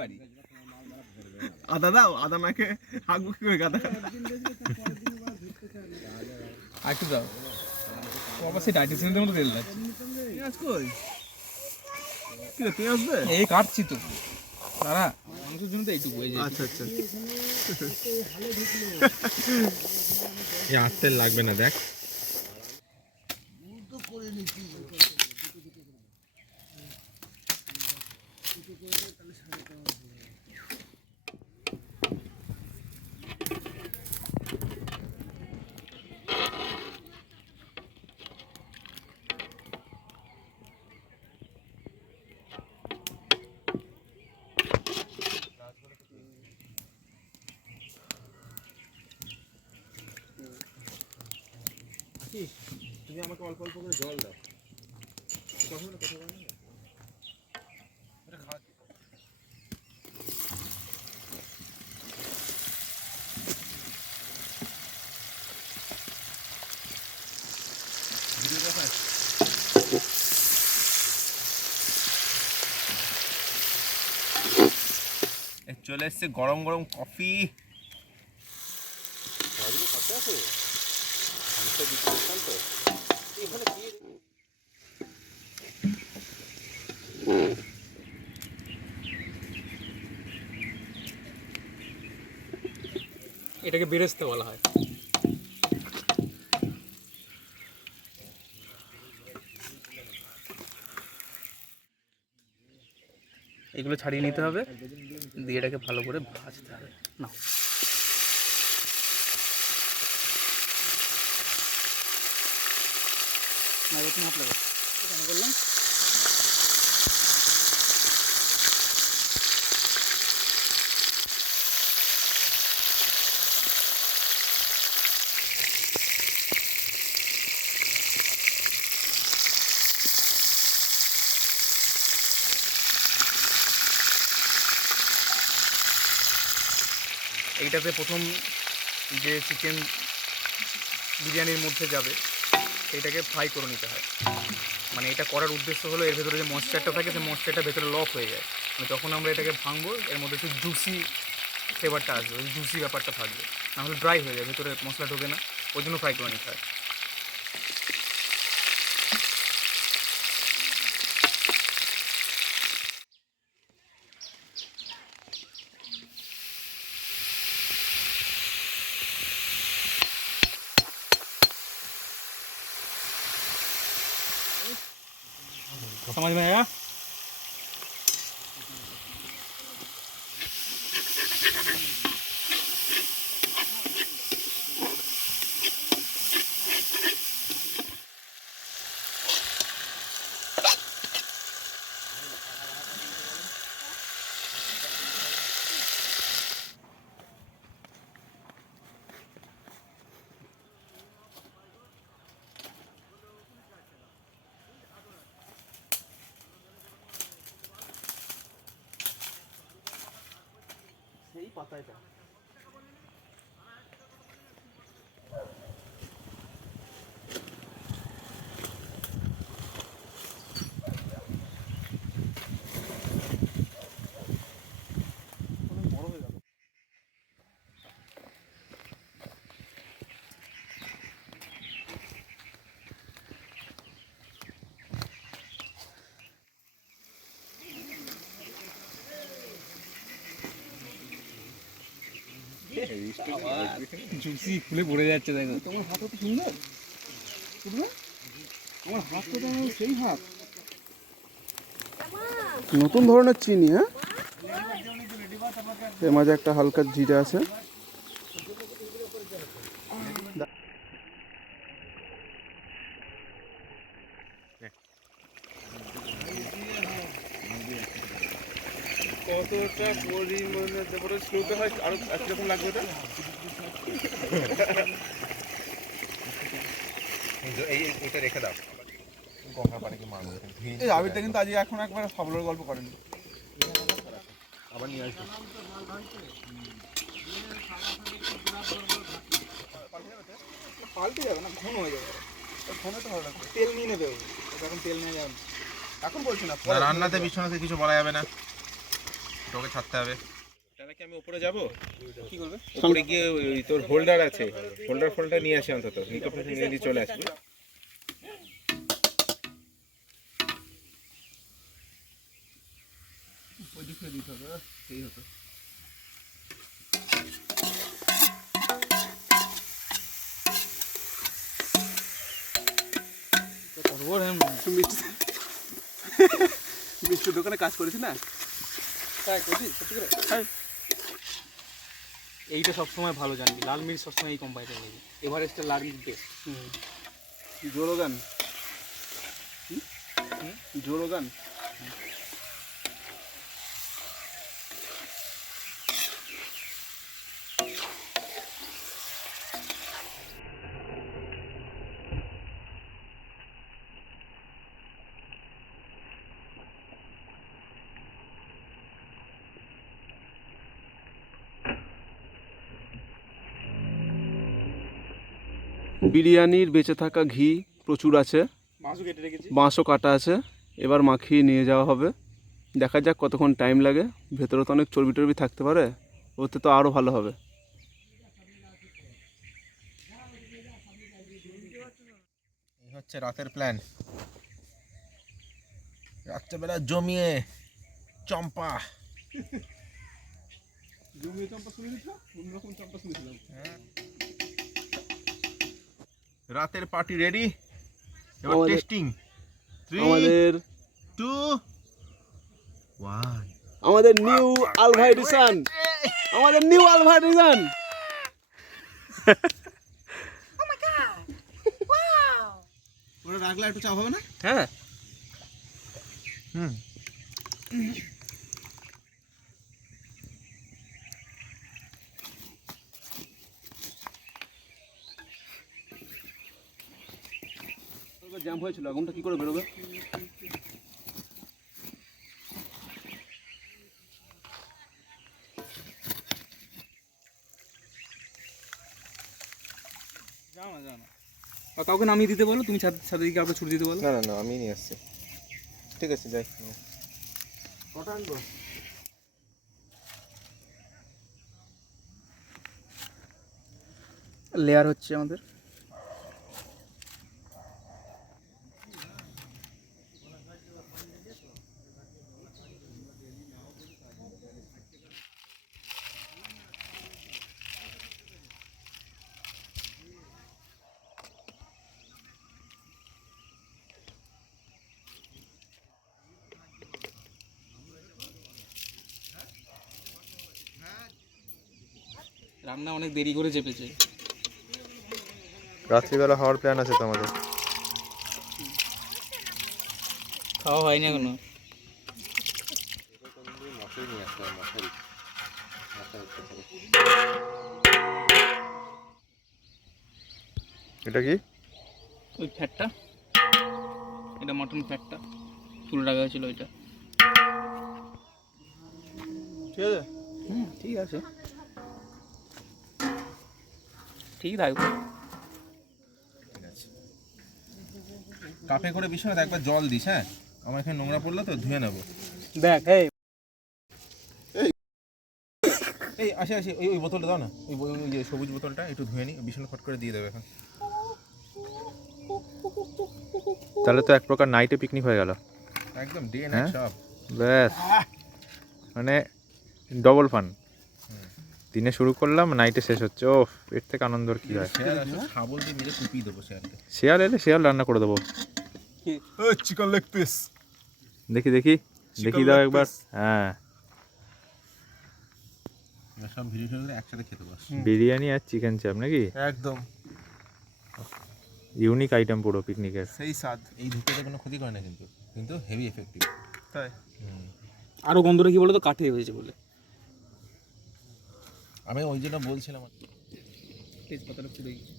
পারি আদা দাও আদা নাকে কি করে গাদা। আর একটু দাও। সেই ডাইটিসিনের মতো তেল লাগছে। পেঁয়াজ কই? কি রে পেঁয়াজ দে এই কাটছি তো। দাঁড়া মাংসের জন্য তো এইটুকু হয়ে যায়। আচ্ছা আচ্ছা। এই তেল লাগবে না দেখ। আমাকে অল্প অল্প করে জল দাও। কখন কথা বলো চলে এসছে গরম গরম কফি। এটাকে বেরেস্তে বলা হয়। এগুলো ছাড়িয়ে নিতে হবে। দিয়ে এটাকে ভালো করে ভাজতে হবে। না না এরকম হাত লাগো কেন করলাম এইটাতে প্রথম যে চিকেন বিরিয়ানির মধ্যে যাবে সেইটাকে ফ্রাই করে নিতে হয়। মানে এটা করার উদ্দেশ্য হলো এর ভেতরে যে ময়েশ্চারটা থাকে, সেই ময়েশ্চারটা ভেতরে লক হয়ে যায়। মানে যখন আমরা এটাকে ভাঙবো, এর মধ্যে একটু জুসি ফ্লেভারটা আসবে, ওই জুসি ব্যাপারটা থাকবে। নাহলে ড্রাই হয়ে যায়, ভেতরে মশলা ঢোকে না। ওই জন্য ফ্রাই করে নিতে হয়। समझ में आया সেই পাতাটা জুসি খুলে পড়ে যাচ্ছে তাই না তোমার হাত তো সুন্দর। বুঝলে আমার হাত তো যেন সেই হাত। নতুন ধরনের চিনি হ্যাঁ? এর মাঝে একটা হালকা জিরা আছে। তারপরে স্লোতে হয় আরও লাগবে এই এটা রেখে দাও। গঙ্গা এই আবিরটা কিন্তু আজকে এখন একবার সবলের গল্প করেনি। আবার নিয়ে আসব। পাল্টে যাবে না ঘন হয়ে যাবে। ঘন তো হবে না তেল নিয়ে নেবে। এখন তেল নিয়ে যাবে এখন বলছি না রান্নাতে বিছানাতে কিছু বলা যাবে না। তোকে ছাড়তে হবে। তাহলে কি আমি উপরে যাব? কি করবে? উপরে গিয়ে ওই- তোর হোল্ডার আছে। হোল্ডার ফোল্ডার নিয়ে আসি অন্তত। নিয়ে চলে আসবি ওই দিক দিতে হবে সেই হতো মিষ্টি মিষ্টির দোকানে কাজ করেছি না তাই করেছি সত্যি করে এইটা সবসময় ভালো জানবি লাল মির্চ সবসময় এই কোম্পানিতে নেবি এভারেস্টের লাল মির্চ বেস্ট জোরোগান? জোরোগান? বিরিয়ানির বেঁচে থাকা ঘি প্রচুর আছে। মাছও কেটে রেখেছি। বাঁশও কাটা আছে। এবার মাখিয়ে নিয়ে যাওয়া হবে। দেখা যাক কতক্ষণ টাইম লাগে। ভেতরে তো অনেক চর্বি টর্বি থাকতে পারে। ওতে তো আরও ভালো হবে। এই হচ্ছে রাতের প্ল্যান রাত্রেবেলা জমিয়ে চম্পা। জমিয়ে চম্পা শুনেছিস অন্যরকম চম্পা শুনেছিলাম রাতের পার্টি রেডি এবার টেস্টিং আমাদের টু ওয়ান আমাদের নিউ আলভা এডিশন আমাদের নিউ আলভা এডিশন ওটা রাখলে একটু চা হবে না? হ্যাঁ। হুম। জ্যাম হয়েছিল আগুনটা কি করে বেরোবে? আর কাউকে নামিয়ে দিতে বলো তুমি ছাদ- ছাদের দিকে কাউকে ছুটে দিতে বলো। না না না আমি নিয়ে আসছি। ঠিক আছে যাই। কটা আনব? লেয়ার হচ্ছে আমাদের। রান্না অনেক দেরি করে চেপেছে। রাত্রিবেলা হওয়ার প্ল্যান আছে তো আমাদের খাওয়া হয়নি এখনও। এটা কি? ওই ফ্যাটটা এটা মটন ফ্যাটটা তুলে রাখা হয়েছিল ওইটা। ঠিক আছে? হুম ঠিক আছে। ঠিক থাকবে। কাপে করে বিশ্বনাথ একবার জল দিস হ্যাঁ? আমার এখানে নোংরা পড়ল তো ধুয়ে নেব। দেখ এই। এই আসে আসে ওই ওই বোতলটা দাও না। ওই ওই- যে সবুজ বোতলটা একটু ধুয়ে নি বিছানা ফট করে দিয়ে দেবে এখন। তাহলে তো এক প্রকার নাইটে পিকনিক হয়ে গেল। একদম ডে হ্যাঁ? নাইট সব। ব্যাস। মানে ডবল ফান দিনে শুরু করলাম নাইটে শেষ হচ্ছে। ও এর থেকে আনন্দ আর কি হয়? শেয়াল এলে শেয়াল রান্না করে দেবো। চিকেন লেগ পিস দেখি দেখি। দেখি দাও একবার। হ্যাঁ। বিরিয়ানি আর চিকেন চাপ নাকি? একদম। ইউনিক আইটেম পুরো পিকনিকের সেই স্বাদ। এই ধুপেতে কোনো ক্ষতি করে না কিন্তু। কিন্তু হেভি এফেক্টিভ তাই? আরও গন্ধটা কি বলো তো কাঠে হয়েছে বলে। আমি ওই জন্য বলছিলাম তেজপাতাটা পুড়ে গেছে।